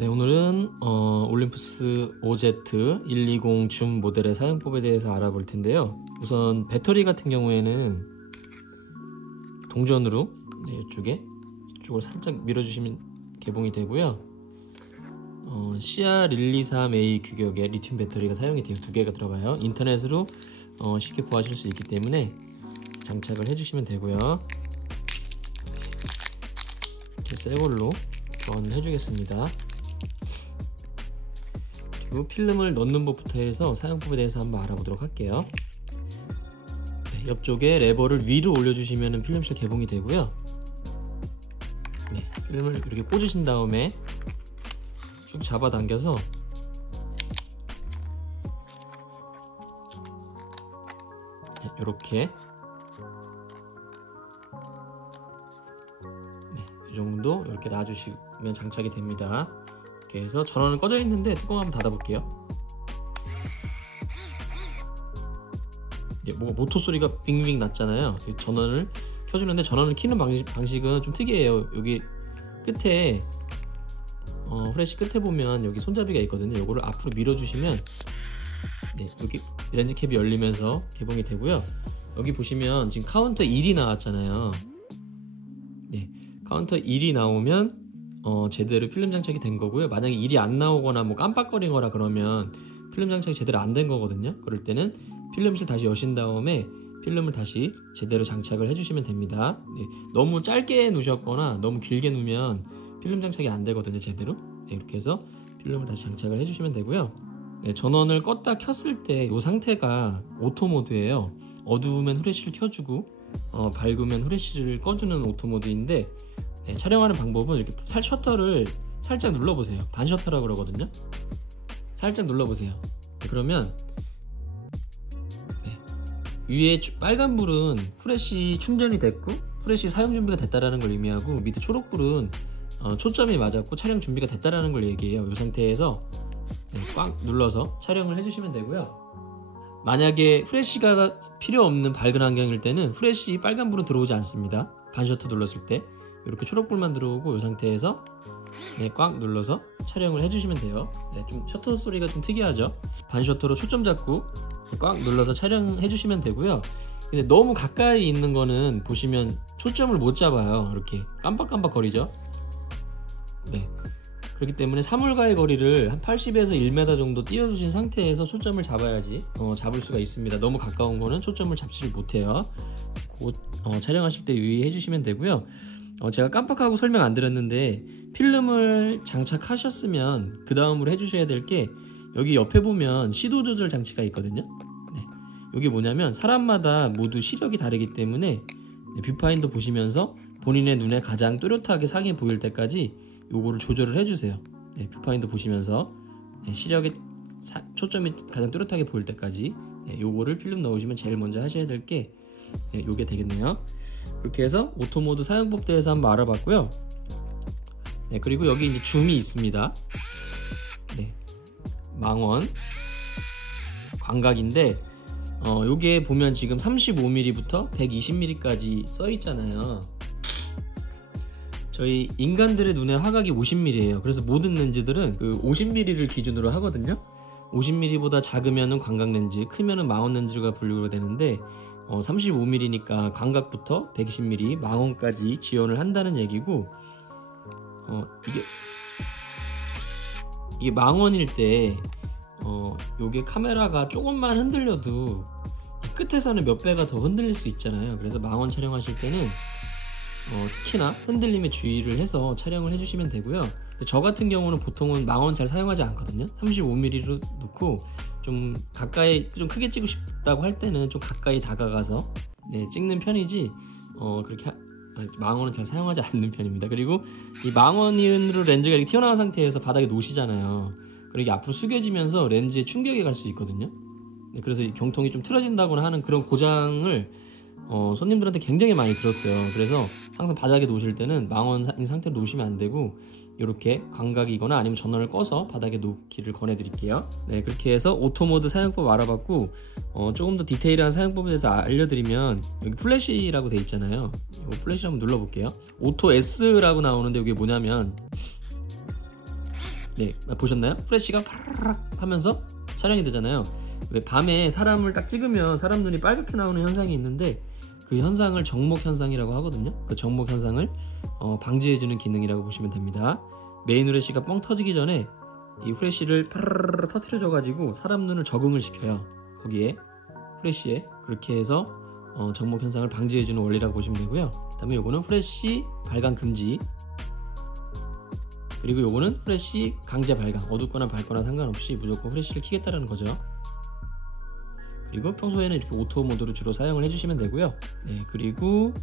네, 오늘은 올림푸스 OZ120 줌 모델의 사용법에 대해서 알아볼 텐데요. 우선 배터리 같은 경우에는 동전으로 이쪽으로 살짝 밀어주시면 개봉이 되고요. CR123A 규격의 리튬 배터리가 사용이 돼요. 2개가 들어가요. 인터넷으로 쉽게 구하실 수 있기 때문에 장착을 해주시면 되고요. 이렇게 새 걸로 교환을 해주겠습니다. 그리고 필름을 넣는 법부터 해서 사용법에 대해서 한번 알아보도록 할게요. 네, 옆쪽에 레버를 위로 올려주시면 필름실 개봉이 되고요. 네, 필름을 이렇게 꽂으신 다음에 쭉 잡아당겨서 네, 이렇게 이 정도 이렇게 놔주시면 장착이 됩니다. 이렇게 해서 전원은 꺼져 있는데 뚜껑 한번 닫아 볼게요. 모터 소리가 빙빙 났잖아요. 전원을 켜주는데 전원을 키는 방식은 좀 특이해요. 여기 끝에 후레쉬 끝에 보면 여기 손잡이가 있거든요. 요거를 앞으로 밀어주시면 네, 여기 렌즈 캡이 열리면서 개봉이 되고요. 여기 보시면 지금 카운터 1이 나왔잖아요. 네, 카운터 1이 나오면 제대로 필름 장착이 된 거고요. 만약에 1이 안 나오거나 뭐 깜빡거린 거라 그러면 필름 장착이 제대로 안 된 거거든요. 그럴 때는 필름실 다시 여신 다음에 필름을 다시 제대로 장착을 해주시면 됩니다. 네, 너무 짧게 누셨거나 너무 길게 누면 필름 장착이 안 되거든요. 제대로. 네, 이렇게 해서 필름을 다시 장착을 해주시면 되고요. 네, 전원을 껐다 켰을 때 이 상태가 오토 모드예요. 어두우면 후레쉬를 켜주고 밝으면 후레쉬를 꺼주는 오토 모드인데 네, 촬영하는 방법은 이렇게 셔터를 살짝 눌러보세요. 반 셔터라고 그러거든요. 살짝 눌러보세요. 네, 그러면 네, 위에 빨간불은 후레쉬 충전이 됐고 후레쉬 사용 준비가 됐다라는 걸 의미하고 밑에 초록불은 초점이 맞았고 촬영 준비가 됐다라는 걸 얘기해요. 이 상태에서 네, 꽉 눌러서 촬영을 해주시면 되고요. 만약에 후레쉬가 필요 없는 밝은 환경일 때는 후레쉬 빨간불은 들어오지 않습니다. 반 셔터 눌렀을 때 이렇게 초록불만 들어오고 이 상태에서 네, 꽉 눌러서 촬영을 해주시면 돼요. 네, 좀 셔터 소리가 좀 특이하죠. 반 셔터로 초점 잡고 꽉 눌러서 촬영해 주시면 되고요. 근데 너무 가까이 있는 거는 보시면 초점을 못 잡아요. 이렇게 깜빡깜빡 거리죠. 네, 그렇기 때문에 사물과의 거리를 한 80에서 1m 정도 띄워주신 상태에서 초점을 잡아야지 잡을 수가 있습니다. 너무 가까운 거는 초점을 잡지를 못해요. 촬영하실 때 유의해 주시면 되고요. 제가 깜빡하고 설명 안 드렸는데 필름을 장착하셨으면 그 다음으로 해주셔야 될 게 여기 옆에 보면 시도 조절 장치가 있거든요. 네, 여기 뭐냐면 사람마다 모두 시력이 다르기 때문에 뷰파인더 보시면서 본인의 눈에 가장 또렷하게 상이 보일 때까지 요거를 조절을 해주세요. 네, 뷰파인더 보시면서 네, 시력의 초점이 가장 또렷하게 보일 때까지 네, 요거를 필름 넣으시면 제일 먼저 하셔야 될 게 네, 요게 되겠네요. 그렇게 해서 오토모드 사용법 대해서 한번 알아봤고요. 네, 그리고 여기 이제 줌이 있습니다. 네, 망원 광각인데 요게 보면 지금 35mm부터 120mm까지 써 있잖아요. 저희 인간들의 눈의 화각이 50mm예요. 그래서 모든 렌즈들은 그 50mm를 기준으로 하거든요. 50mm보다 작으면은 광각 렌즈, 크면은 망원 렌즈가 분류가 되는데 35mm니까 광각부터 120mm 망원까지 지원을 한다는 얘기고 이게 망원일 때 요게 카메라가 조금만 흔들려도 끝에서는 몇 배가 더 흔들릴 수 있잖아요. 그래서 망원 촬영하실 때는 특히나 흔들림에 주의를 해서 촬영을 해주시면 되고요. 저 같은 경우는 보통은 망원 잘 사용하지 않거든요. 35mm로 놓고 좀 가까이 좀 크게 찍고 싶다고 할 때는 좀 가까이 다가가서 네, 찍는 편이지 그렇게 망원은 잘 사용하지 않는 편입니다. 그리고 이 망원으로 렌즈가 이렇게 튀어나온 상태에서 바닥에 놓으시잖아요. 그리고 이게 앞으로 숙여지면서 렌즈에 충격이 갈 수 있거든요. 네, 그래서 이 경통이 좀 틀어진다거나 하는 그런 고장을 손님들한테 굉장히 많이 들었어요. 그래서 항상 바닥에 놓으실 때는 망원인 상태로 놓으시면 안 되고 이렇게 광각이거나 아니면 전원을 꺼서 바닥에 놓기를 권해 드릴게요. 네, 그렇게 해서 오토모드 사용법 알아봤고 조금 더 디테일한 사용법에 대해서 알려드리면 여기 플래시라고 돼 있잖아요. 이 플래시 한번 눌러 볼게요. 오토 S라고 나오는데 이게 뭐냐면 네, 보셨나요? 프레쉬가 파라락 하면서 촬영이 되잖아요. 왜 밤에 사람을 딱 찍으면 사람 눈이 빨갛게 나오는 현상이 있는데 그 현상을 정목 현상이라고 하거든요. 그 정목 현상을 방지해주는 기능이라고 보시면 됩니다. 메인 후레쉬가 뻥 터지기 전에 이 후레쉬를 파라라라 터트려줘 가지고 사람 눈을 적응을 시켜요. 거기에 후레쉬에 그렇게 해서 정목 현상을 방지해주는 원리라고 보시면 되고요. 그 다음에 요거는 후레쉬 발광 금지, 그리고 요거는 후레쉬 강제 발광, 어둡거나 밝거나 상관없이 무조건 후레쉬를 켜겠다라는 거죠. 그리고 평소에는 이렇게 오토 모드로 주로 사용을 해주시면 되고요. 네, 그리고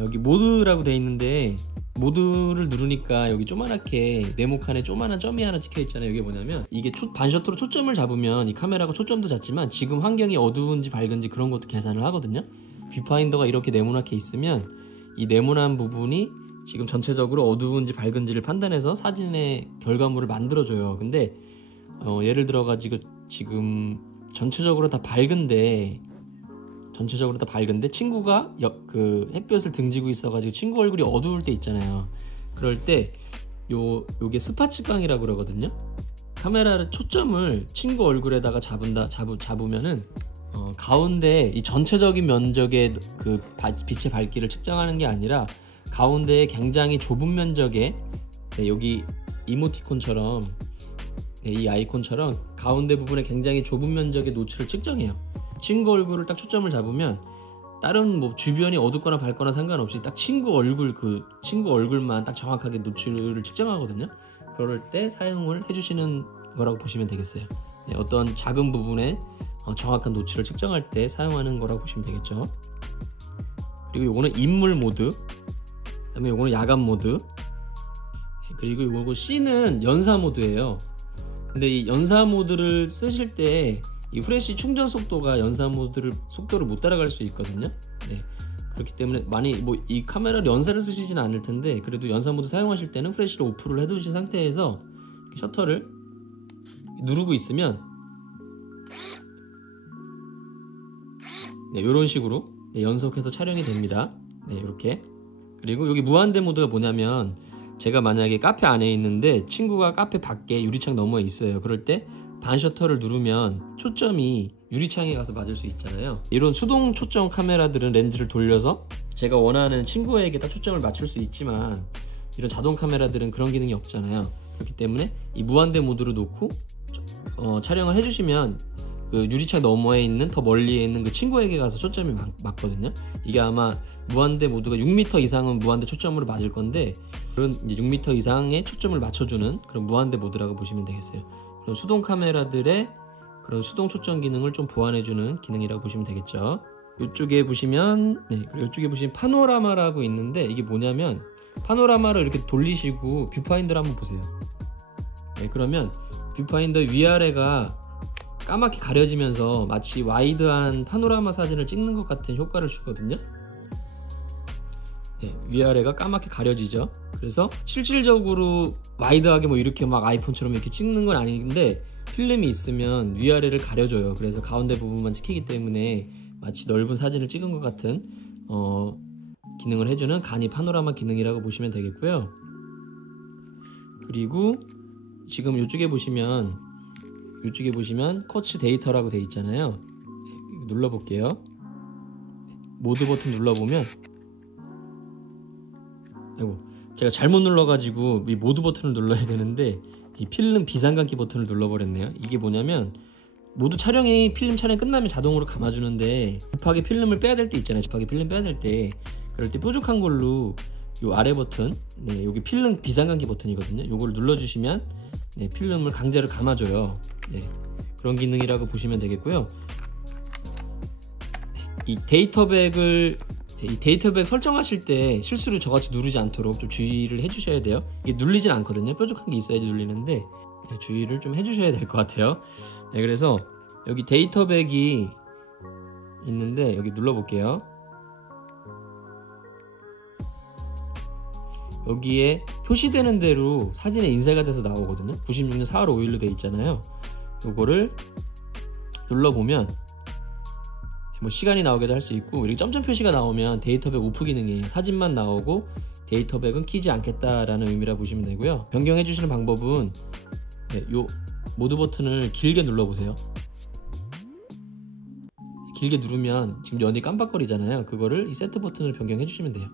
여기 모드라고 되어 있는데 모드를 누르니까 여기 조그맣게 네모칸에 조그만한 점이 하나 찍혀 있잖아요. 이게 뭐냐면 이게 반셔터로 초점을 잡으면 이 카메라가 초점도 잡지만 지금 환경이 어두운지 밝은지 그런 것도 계산을 하거든요. 뷰파인더가 이렇게 네모나게 있으면 이 네모난 부분이 지금 전체적으로 어두운지 밝은지를 판단해서 사진의 결과물을 만들어줘요. 근데 예를 들어 가지고 지금 전체적으로 다 밝은데 친구가 그 햇볕을 등지고 있어가지고 친구 얼굴이 어두울 때 있잖아요. 그럴 때 요게 스파츠광이라고 그러거든요. 카메라를 초점을 친구 얼굴에다가 잡으면은 가운데 이 전체적인 면적의 그 빛의 밝기를 측정하는 게 아니라 가운데에 굉장히 좁은 면적의 여기 이모티콘처럼 이 아이콘처럼 가운데 부분에 굉장히 좁은 면적의 노출을 측정해요. 친구 얼굴을 딱 초점을 잡으면 다른 뭐 주변이 어둡거나 밝거나 상관없이 딱 친구 얼굴만 딱 정확하게 노출을 측정하거든요. 그럴 때 사용을 해주시는 거라고 보시면 되겠어요. 네, 어떤 작은 부분에 정확한 노출을 측정할 때 사용하는 거라고 보시면 되겠죠. 그리고 요거는 인물 모드, 그다음에 요거는 야간 모드, 그리고 요거 C는 연사 모드예요. 근데 이 연사 모드를 쓰실 때 이 후레쉬 충전 속도가 연사 속도를 못 따라갈 수 있거든요. 네. 그렇기 때문에 많이 이 카메라를 연사를 쓰시지는 않을 텐데 그래도 연사 모드 사용하실 때는 후레쉬를 오프를 해두신 상태에서 셔터를 누르고 있으면 네, 이런 식으로 연속해서 촬영이 됩니다. 네, 이렇게. 그리고 여기 무한대 모드가 뭐냐면 제가 만약에 카페 안에 있는데 친구가 카페 밖에 유리창 너머에 있어요. 그럴 때 반 셔터를 누르면 초점이 유리창에 가서 맞을 수 있잖아요. 이런 수동 초점 카메라들은 렌즈를 돌려서 제가 원하는 친구에게 딱 초점을 맞출 수 있지만 이런 자동 카메라들은 그런 기능이 없잖아요. 그렇기 때문에 이 무한대 모드로 놓고 촬영을 해주시면 그 유리창 너머에 있는 더 멀리에 있는 그 친구에게 가서 초점이 맞거든요. 이게 아마 무한대 모드가 6m 이상은 무한대 초점으로 맞을 건데 그런 이제 6m 이상의 초점을 맞춰주는 그런 무한대 모드라고 보시면 되겠어요. 그런 수동 카메라들의 그런 수동 초점 기능을 좀 보완해주는 기능이라고 보시면 되겠죠. 이쪽에 보시면 이쪽에 보시면 파노라마라고 있는데 이게 뭐냐면 파노라마를 이렇게 돌리시고 뷰파인더를 한번 보세요. 네, 그러면 뷰파인더 위아래가 까맣게 가려지면서 마치 와이드한 파노라마 사진을 찍는 것 같은 효과를 주거든요. 네, 위아래가 까맣게 가려지죠. 그래서 실질적으로 와이드하게 뭐 이렇게 막 아이폰처럼 이렇게 찍는 건 아닌데 필름이 있으면 위아래를 가려줘요. 그래서 가운데 부분만 찍히기 때문에 마치 넓은 사진을 찍은 것 같은 기능을 해주는 간이 파노라마 기능이라고 보시면 되겠고요. 그리고 지금 이쪽에 보시면 쿼츠 데이터라고 되어 있잖아요. 눌러볼게요. 모드 버튼 눌러보면 제가 잘못 눌러가지고 이 모드 버튼을 눌러야 되는데 이 필름 비상감기 버튼을 눌러버렸네요. 이게 뭐냐면 모두 필름 촬영이 끝나면 자동으로 감아주는데 급하게 필름을 빼야 될 때 있잖아요. 급하게 필름 빼야 될 때 그럴 때 뾰족한 걸로 요 아래 버튼, 여기 필름 비상감기 버튼이거든요. 요거를 눌러주시면 필름을 강제로 감아줘요. 그런 기능이라고 보시면 되겠고요. 이 데이터백 설정하실 때 실수로 저같이 누르지 않도록 좀 주의를 해주셔야 돼요. 이게 눌리진 않거든요. 뾰족한 게 있어야지 눌리는데 주의를 좀 해주셔야 될 것 같아요. 그래서 여기 데이터백이 있는데 여기 눌러볼게요. 여기에 표시되는 대로 사진에 인쇄가 돼서 나오거든요. 96년 4월 5일로 돼 있잖아요. 요거를 눌러보면 뭐 시간이 나오기도 할 수 있고 이렇게 점점 표시가 나오면 데이터백 오프 기능이에요. 사진만 나오고 데이터백은 키지 않겠다라는 의미라 보시면 되고요. 변경해 주시는 방법은 네, 요 모드 버튼을 길게 눌러보세요. 길게 누르면 지금 연이 깜빡거리잖아요. 그거를 이 세트 버튼으로 변경해 주시면 돼요.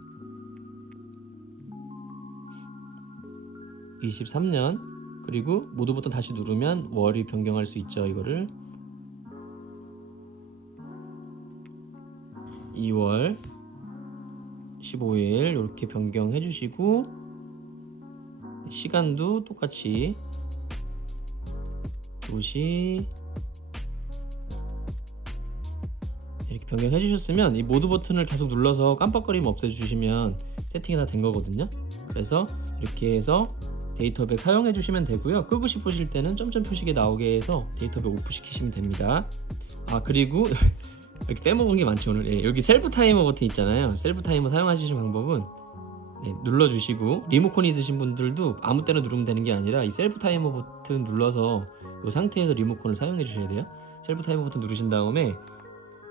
23년 그리고 모드 버튼 다시 누르면 월이 변경할 수 있죠. 이거를 2월 15일 이렇게 변경해 주시고 시간도 똑같이 2시 이렇게 변경해 주셨으면 이 모드 버튼을 계속 눌러서 깜빡거림 없애 주시면 세팅이 다 된 거거든요. 그래서 이렇게 해서 데이터백 사용해 주시면 되고요. 끄고 싶으실 때는 점점 표시가 나오게 해서 데이터백 오프 시키시면 됩니다. 아 그리고 여기 빼먹은 게 많죠 오늘. 예, 여기 셀프 타이머 버튼 있잖아요. 셀프 타이머 사용하시는 방법은 눌러주시고 리모컨 있으신 분들도 아무 때나 누르면 되는 게 아니라 이 셀프 타이머 버튼 눌러서 이 상태에서 리모컨을 사용해 주셔야 돼요. 셀프 타이머 버튼 누르신 다음에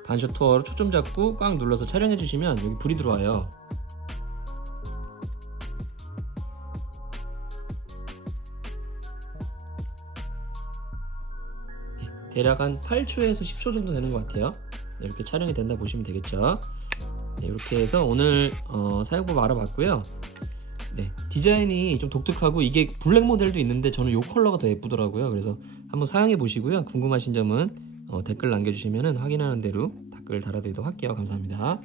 반셔터로 초점 잡고 꽉 눌러서 촬영해 주시면 여기 불이 들어와요. 대략 한 8초에서 10초 정도 되는 것 같아요. 이렇게 촬영이 된다 보시면 되겠죠. 이렇게 해서 오늘 사용법 알아봤고요. 디자인이 좀 독특하고 이게 블랙 모델도 있는데 저는 이 컬러가 더 예쁘더라고요. 그래서 한번 사용해 보시고요. 궁금하신 점은 댓글 남겨주시면 확인하는 대로 댓글 달아드리도록 할게요. 감사합니다.